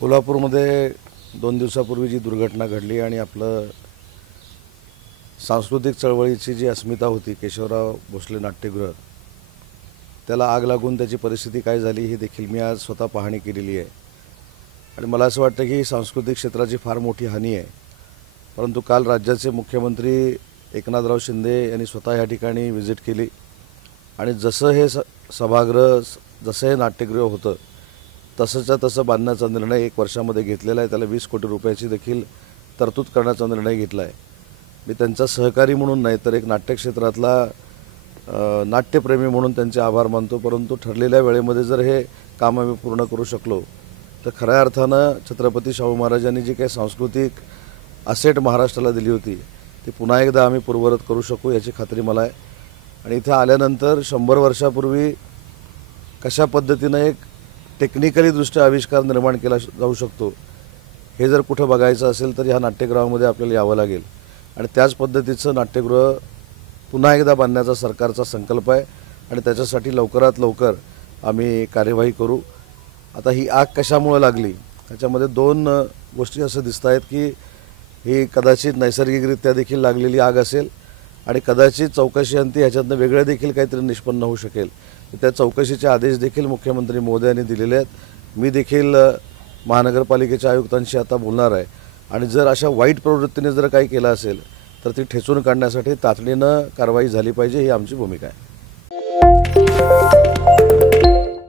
कोल्हापूरमध्ये 2 दिवसापूर्वी जी दुर्घटना घडली आणि आपलं सांस्कृतिक चळवळीची जी अस्मिता होती केशवराव भोसले नाट्यगृह, त्याला आग लागून त्याची परिस्थिती काय झाली ही देखील मी आज स्वतः पाहणी केलेली आहे. आणि मला असं वाटतं की सांस्कृतिक क्षेत्राची फार मोठी हानी आहे. परंतु काल राज्याचे मुख्यमंत्री एकनाथराव शिंदे यांनी स्वतः या ठिकाणी व्हिजिट केली आणि जसं हे सभागृह, जसं हे नाट्यगृह होतं तसंच्या तसं बांधण्याचा निर्णय 1 वर्षामध्ये घेतलेला आहे. त्याला 20 कोटी रुपयाची देखील तरतूद करण्याचा निर्णय घेतला आहे. मी त्यांचा सहकारी म्हणून नाही तर एक नाट्यक्षेत्रातला नाट्यप्रेमी म्हणून त्यांचे आभार मानतो. परंतु ठरलेल्या वेळेमध्ये जर हे काम आम्ही पूर्ण करू शकलो तर खऱ्या अर्थानं छत्रपती शाहू महाराजांनी जी काही सांस्कृतिक असेट महाराष्ट्राला दिली होती ती पुन्हा एकदा आम्ही पूर्ववत करू शकू याची खात्री मला आहे. आणि इथे आल्यानंतर 100 वर्षापूर्वी कशा पद्धतीनं एक टेक्निकली दृष्ट्या आविष्कार निर्माण केला जाऊ शकतो हे जर कुठं बघायचं असेल तर ह्या नाट्यगृहामध्ये आपल्याला यावं लागेल. आणि त्याच पद्धतीचं नाट्यगृह पुन्हा एकदा बांधण्याचा सरकारचा संकल्प आहे आणि त्याच्यासाठी लवकरात लवकर आम्ही कार्यवाही करू. आता ही आग कशामुळे लागली त्याच्यामध्ये 2 गोष्टी असं दिसत आहेत की ही कदाचित नैसर्गिकरित्या देखील लागलेली आग असेल आणि कदाचित चौकशीअंती ह्याच्यातनं वेगळं देखील काहीतरी निष्पन्न होऊ शकेल. त्या चौकशीचे आदेश देखील मुख्यमंत्री महोदयांनी दिलेले आहेत. मी देखील महानगरपालिकेच्या आयुक्तांशी आता बोलणार आहे आणि जर अशा वाईट प्रवृत्तीने जर काही केलं असेल तर ती ठेचून काढण्यासाठी तातडीनं कारवाई झाली पाहिजे ही आमची भूमिका आहे.